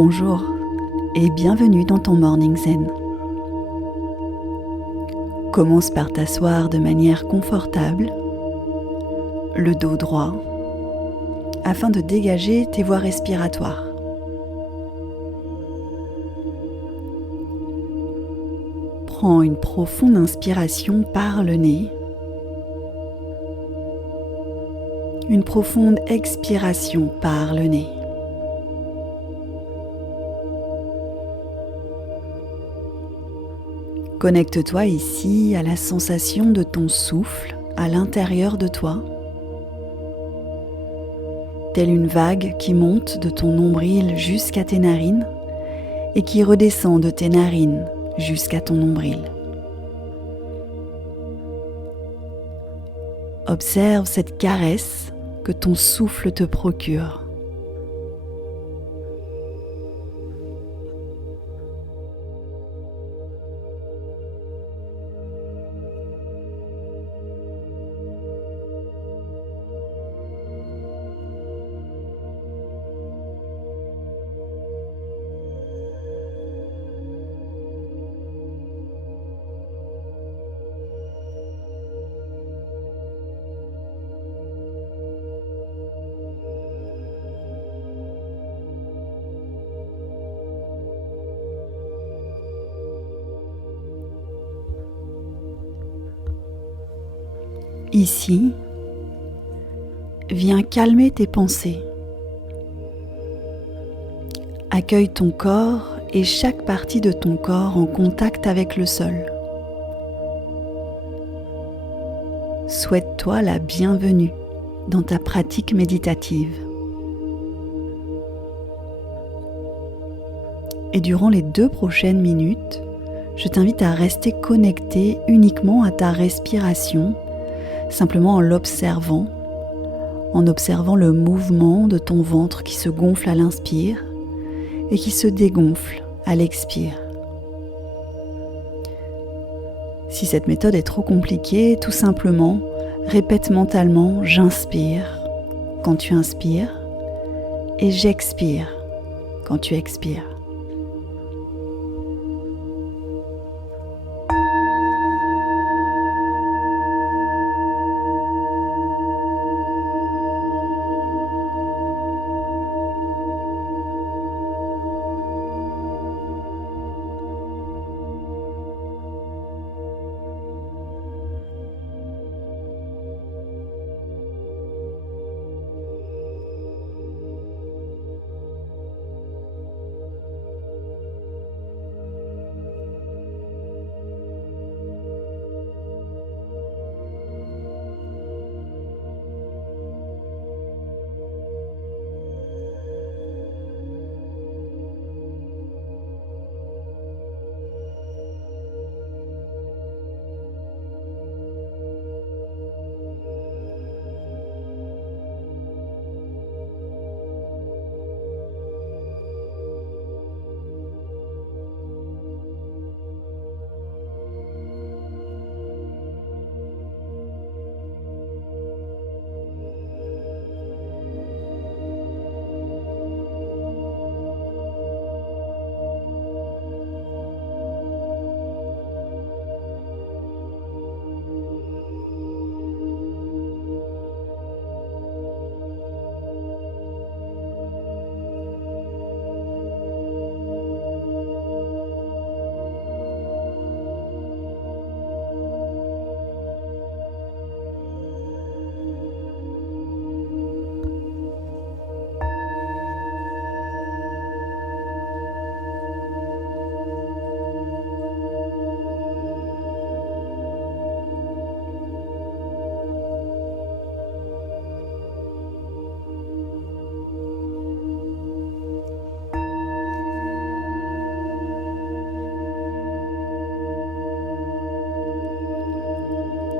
Bonjour et bienvenue dans ton Morning Zen. Commence par t'asseoir de manière confortable, le dos droit, afin de dégager tes voies respiratoires. Prends une profonde inspiration par le nez, une profonde expiration par le nez. Connecte-toi ici à la sensation de ton souffle à l'intérieur de toi, telle une vague qui monte de ton nombril jusqu'à tes narines et qui redescend de tes narines jusqu'à ton nombril. Observe cette caresse que ton souffle te procure. Ici, viens calmer tes pensées. Accueille ton corps et chaque partie de ton corps en contact avec le sol. Souhaite-toi la bienvenue dans ta pratique méditative. Et durant les 2 prochaines minutes, je t'invite à rester connecté uniquement à ta respiration, simplement en l'observant, en observant le mouvement de ton ventre qui se gonfle à l'inspire et qui se dégonfle à l'expire. Si cette méthode est trop compliquée, tout simplement, répète mentalement « j'inspire » quand tu inspires et « j'expire » quand tu expires.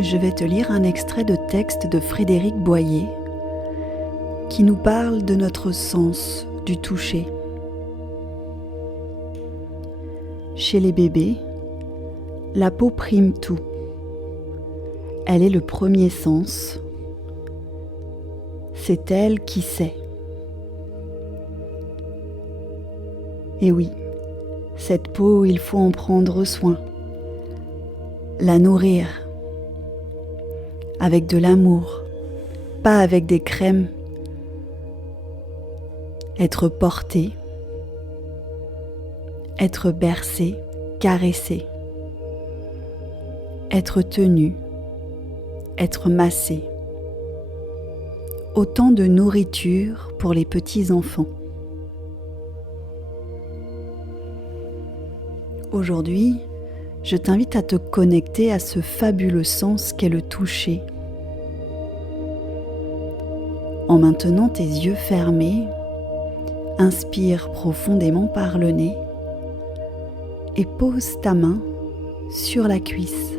Je vais te lire un extrait de texte de Frédéric Boyer qui nous parle de notre sens du toucher. Chez les bébés, la peau prime tout. Elle est le premier sens. « C'est elle qui sait ». Et oui, cette peau, il faut en prendre soin, la nourrir avec de l'amour, pas avec des crèmes, être porté, être bercé, caressé, être tenu, être massé. Autant de nourriture pour les petits enfants. Aujourd'hui, je t'invite à te connecter à ce fabuleux sens qu'est le toucher. En maintenant tes yeux fermés, inspire profondément par le nez et pose ta main sur la cuisse.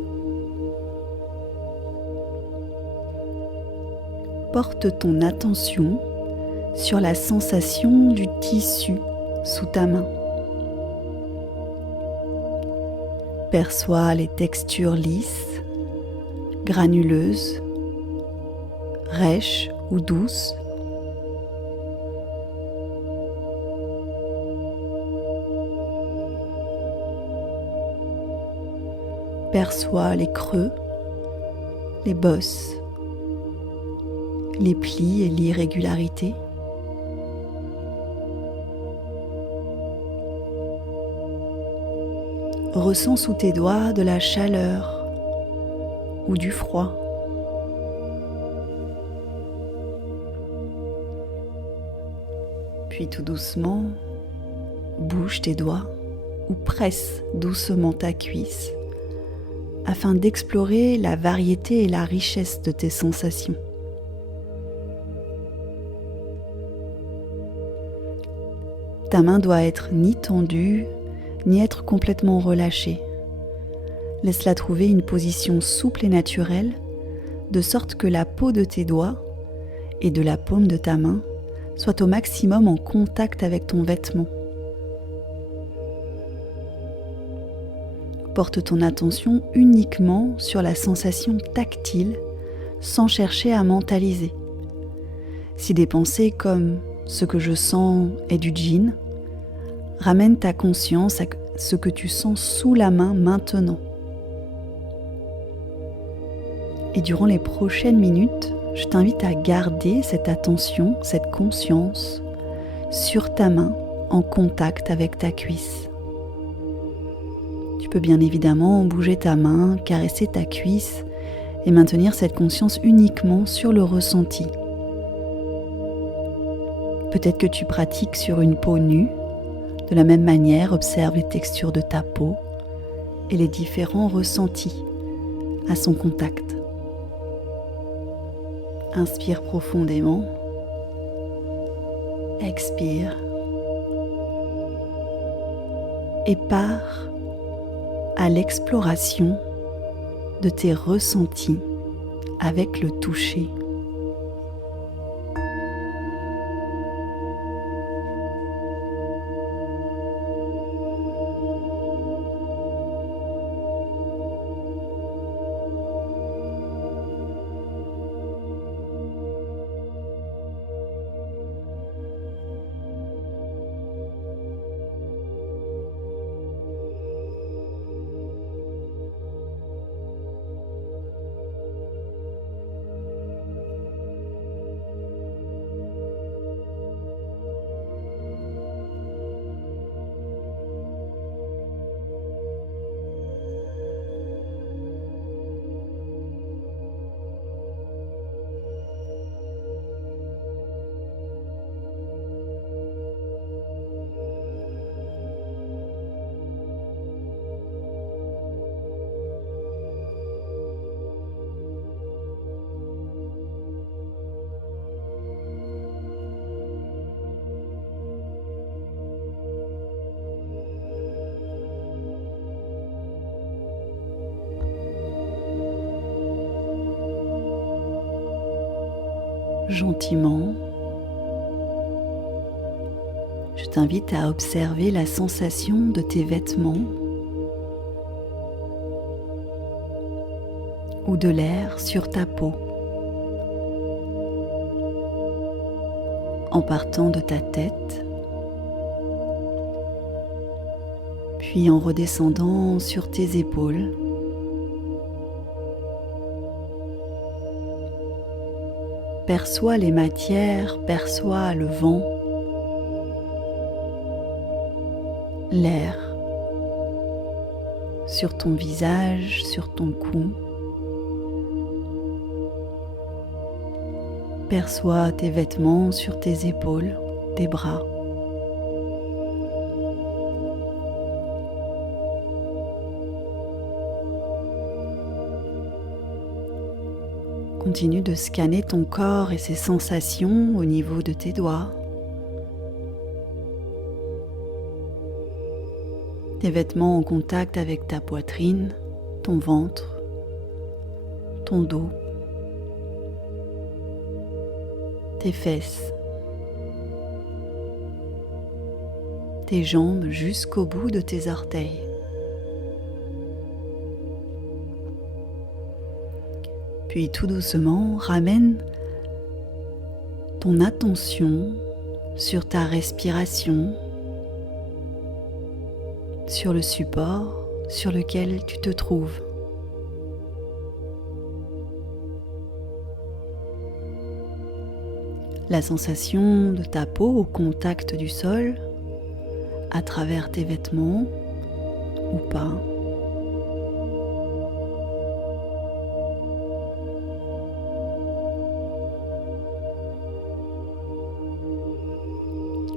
Porte ton attention sur la sensation du tissu sous ta main. Perçois les textures lisses, granuleuses, rêches ou douces. Perçois les creux, les bosses, les plis et l'irrégularité. Ressens sous tes doigts de la chaleur ou du froid. Puis tout doucement, bouge tes doigts ou presse doucement ta cuisse afin d'explorer la variété et la richesse de tes sensations. Ta main doit être ni tendue, ni être complètement relâchée. Laisse-la trouver une position souple et naturelle, de sorte que la peau de tes doigts et de la paume de ta main soient au maximum en contact avec ton vêtement. Porte ton attention uniquement sur la sensation tactile, sans chercher à mentaliser. Si des pensées comme « ce que je sens est du jean », ramène ta conscience à ce que tu sens sous la main maintenant. Et durant les prochaines minutes, je t'invite à garder cette attention, cette conscience sur ta main en contact avec ta cuisse. Tu peux bien évidemment bouger ta main, caresser ta cuisse et maintenir cette conscience uniquement sur le ressenti. Peut-être que tu pratiques sur une peau nue. De la même manière, observe les textures de ta peau et les différents ressentis à son contact. Inspire profondément, expire et pars à l'exploration de tes ressentis avec le toucher. Gentiment, je t'invite à observer la sensation de tes vêtements ou de l'air sur ta peau. En partant de ta tête, Puis en redescendant sur tes épaules, perçois les matières, perçois le vent, l'air sur ton visage, sur ton cou. Perçois tes vêtements sur tes épaules, tes bras. Continue de scanner ton corps et ses sensations au niveau de tes doigts. Tes vêtements en contact avec ta poitrine, ton ventre, ton dos, tes fesses, tes jambes jusqu'au bout de tes orteils. Puis tout doucement, ramène ton attention sur ta respiration, sur le support sur lequel tu te trouves. La sensation de ta peau au contact du sol, à travers tes vêtements ou pas.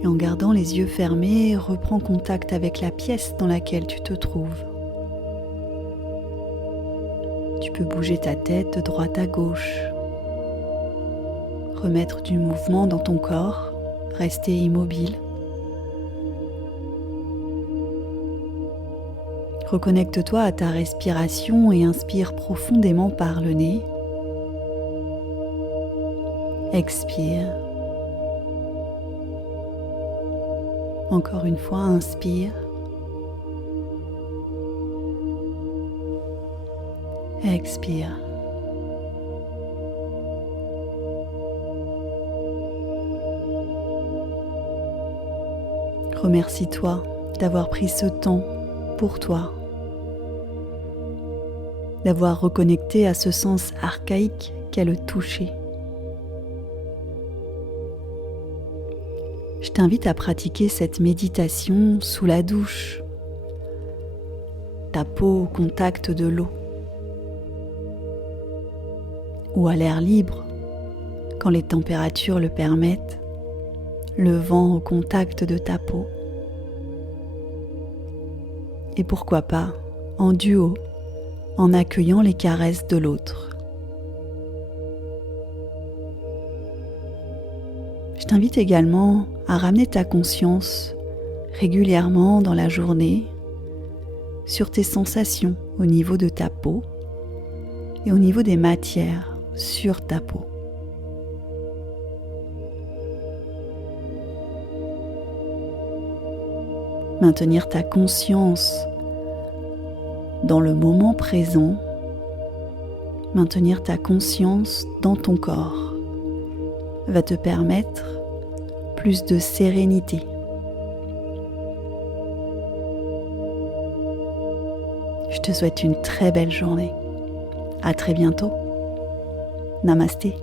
Et en gardant les yeux fermés, reprends contact avec la pièce dans laquelle tu te trouves. Tu peux bouger ta tête de droite à gauche, remettre du mouvement dans ton corps, rester immobile. Reconnecte-toi à ta respiration et inspire profondément par le nez. Expire. Encore une fois, inspire. Expire. Remercie-toi d'avoir pris ce temps pour toi, d'avoir reconnecté à ce sens archaïque qu'est le toucher. Je t'invite à pratiquer cette méditation sous la douche, ta peau au contact de l'eau, ou à l'air libre quand les températures le permettent, le vent au contact de ta peau. Et pourquoi pas en duo, en accueillant les caresses de l'autre. Je t'invite également à ramener ta conscience régulièrement dans la journée sur tes sensations au niveau de ta peau et au niveau des matières sur ta peau. Maintenir ta conscience dans le moment présent, maintenir ta conscience dans ton corps va te permettre plus de sérénité. Je te souhaite une très belle journée. À très bientôt. Namasté.